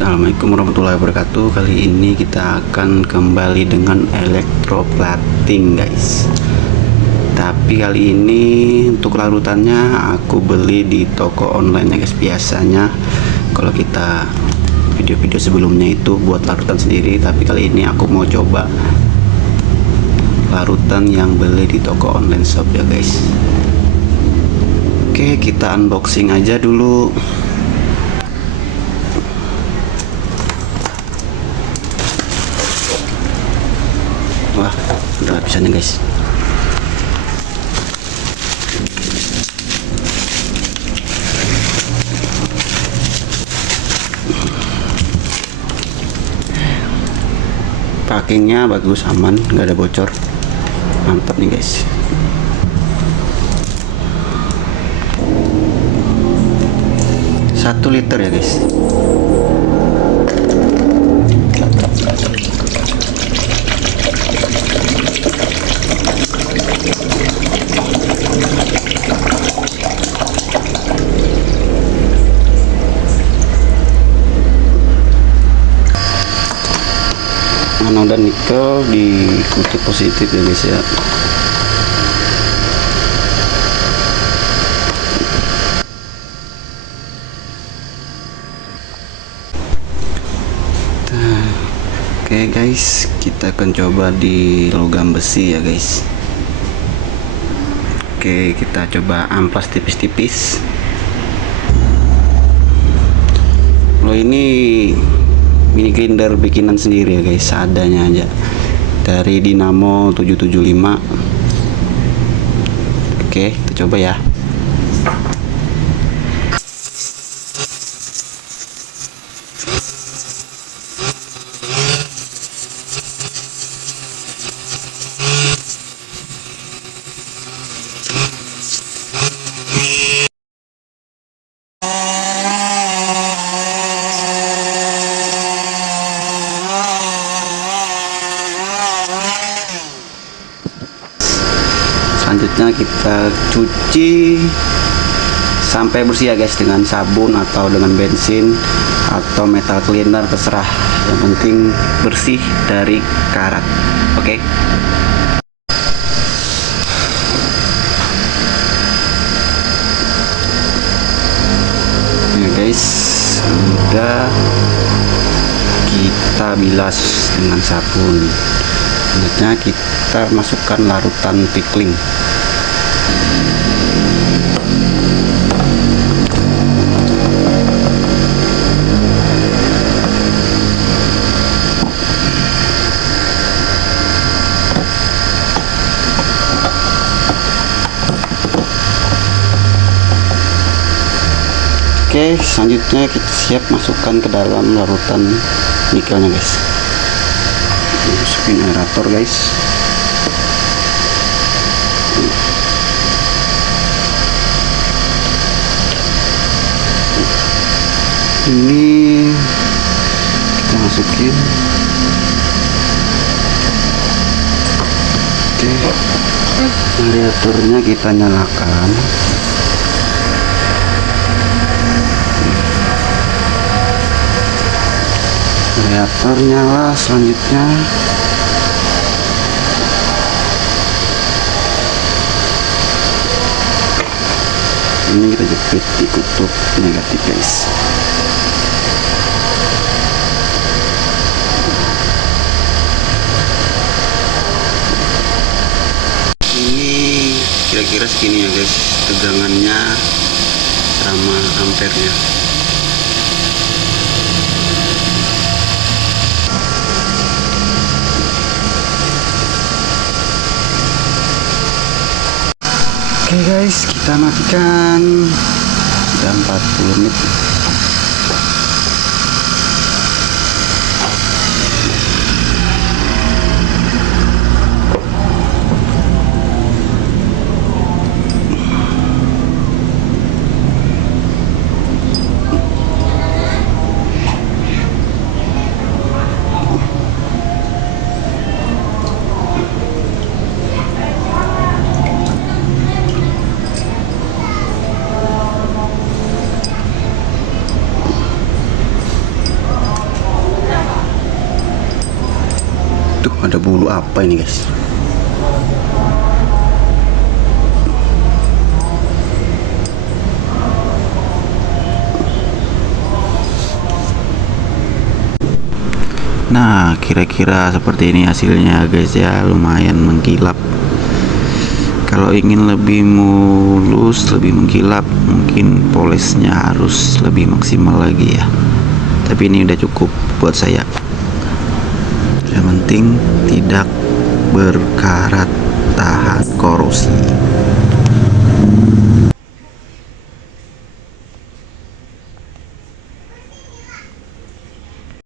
Assalamualaikum warahmatullahi wabarakatuh. Kali ini kita akan kembali dengan elektroplating guys. Tapi kali ini untuk larutannya aku beli di toko online ya guys. Biasanya kalau kita video-video sebelumnya itu buat larutan sendiri, tapi kali ini aku mau coba larutan yang beli di toko online shop ya guys. Oke, kita unboxing aja dulu. Wah, udah lapisannya guys. Packingnya bagus, aman, nggak ada bocor, mantap nih guys. Satu liter ya guys. Anoda nikel diikuti positif ya guys ya. Oke guys, kita akan coba di logam besi ya guys. Oke, kita coba amplas tipis-tipis. Lo ini mini grinder bikinan sendiri ya guys, seadanya aja dari Dinamo 775. Oke, kita coba ya. Selanjutnya kita cuci sampai bersih ya guys, dengan sabun atau dengan bensin atau metal cleaner, terserah, yang penting bersih dari karat. Oke. Ya guys, sudah kita bilas dengan sabun. Selanjutnya kita masukkan larutan pickling. Oke, selanjutnya kita siap masukkan ke dalam larutan nikelnya guys. Masukin aerator guys. Ini kita masukin. Oke, aeratornya kita nyalakan. Reaktor nyala. Selanjutnya ini kita jepit di kutub negatif guys. Ini kira-kira segini ya guys, tegangannya sama ampernya. Oke guys, kita matikan. Sudah 40 menit. ada bulu apa ini guys? Nah, kira-kira seperti ini hasilnya guys ya, lumayan mengkilap. Kalau ingin lebih mulus, lebih mengkilap, mungkin polishnya harus lebih maksimal lagi ya. Tapi ini udah cukup buat saya. Yang penting tidak berkarat, tahan korosi.